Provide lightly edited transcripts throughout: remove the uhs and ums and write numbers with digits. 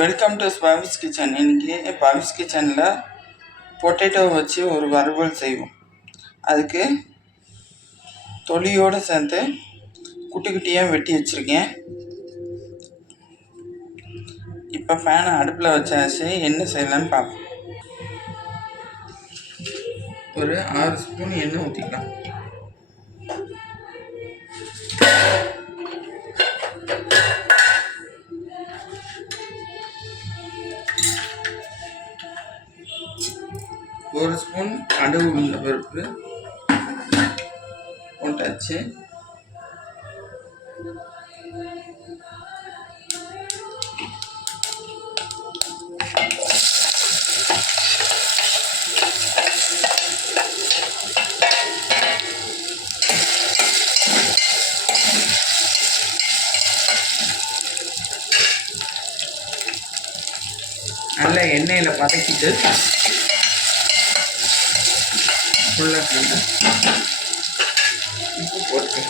Welcome to பாவிஸ் kitchen. இன்றைக்கி பாவிஸ் கிச்சனில் potato வச்சு ஒரு வறுவல் செய்வோம். அதுக்கு தொலியோடு சேர்த்து குட்டி குட்டியாக வெட்டி வச்சுருக்கேன். இப்போ ஃபேனை அடுப்பில் வச்சாச்சு. என்ன செய்யலான்னு பார்ப்போம். ஒரு 6 ஸ்பூன் எண்ணெய் ஊற்றிக்கலாம். ஒரு ஸ்பூன் கடுகு உளுந்த பருப்பு போட்டாச்சு. நல்லா எண்ணெயில் பதக்கிட்டு உருளைக்கிழங்கு உப்பு போட்டு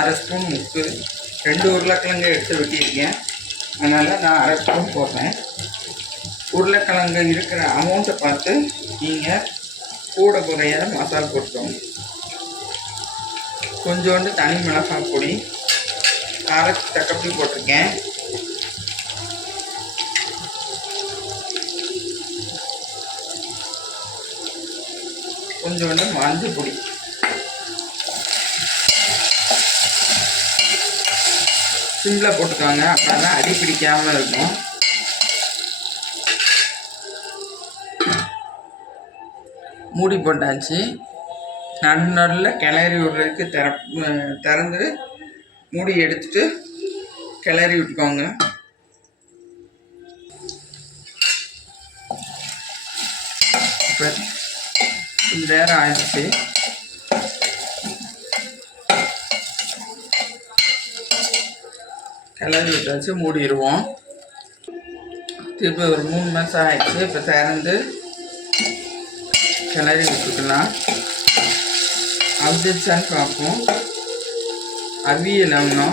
1/2 ஸ்பூன் உப்பு, 2 உருளைக்கிழங்கு எடுத்து வெட்டியிருக்கேன். அதனால் நான் 1/2 ஸ்பூன் போடுறேன். உருளைக்கிழங்கு இருக்கிற அமௌண்ட்டை பார்த்து நீங்கள் கூட குறைய மசாலா போட்டுக்கோங்க. கொஞ்சோண்டு தனி மிளகாய் பொடி, காரத்துக்கு தக்கப்படி போட்டிருக்கேன். கொஞ்சோண்டு மஞ்சள் பொடி, சிம்மில் போட்டுக்கோங்க. அப்போ தான் அடி பிடிக்காமல் இருக்கும். மூடி போட்டாச்சு. நடுநடுவில் கிளறி விடுறதுக்கு திறந்து மூடி எடுத்துட்டு கிளறி விட்டுக்கோங்க. இப்போ கொஞ்சம் நேரம் ஆயிடுச்சு. கிளறி விட்டாச்சு. மூடிடுவோம். திருப்பி ஒரு 3 மாதம் ஆயிடுச்சு. இப்போ திறந்து கிளறி விட்டுக்கலாம். அவிச்சான்னு பார்ப்போம். அவியலம்னா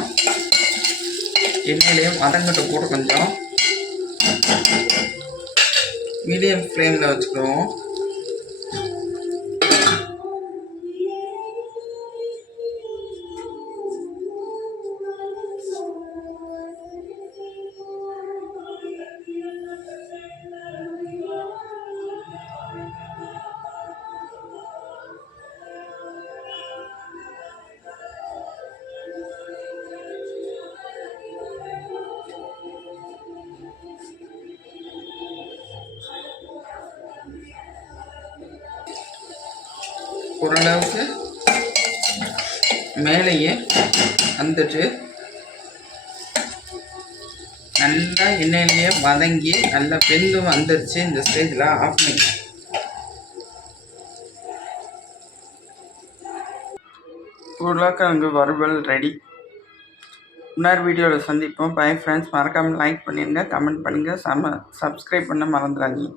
எண்ணெயிலையும் வதங்கட்டை போட்டு கொஞ்சம் மீடியம் ஃப்ளேமில் வச்சுக்குவோம். ஓரளவுக்கு மேலேயே வந்துட்டு நல்லா எண்ணெயிலேயே வதங்கி நல்லா வெந்து வந்துருச்சு. இந்த ஸ்டேஜில் ஆஃப் பண்ணி உருளைக்கிழங்கு வறுவல் ரெடி. இன்னொரு வீடியோவில் சந்திப்போம். Bye friends. மறக்காமல் லைக் பண்ணிடுங்க, கமெண்ட் பண்ணுங்கள், சப்ஸ்கிரைப் பண்ண மறந்துடாதீங்க.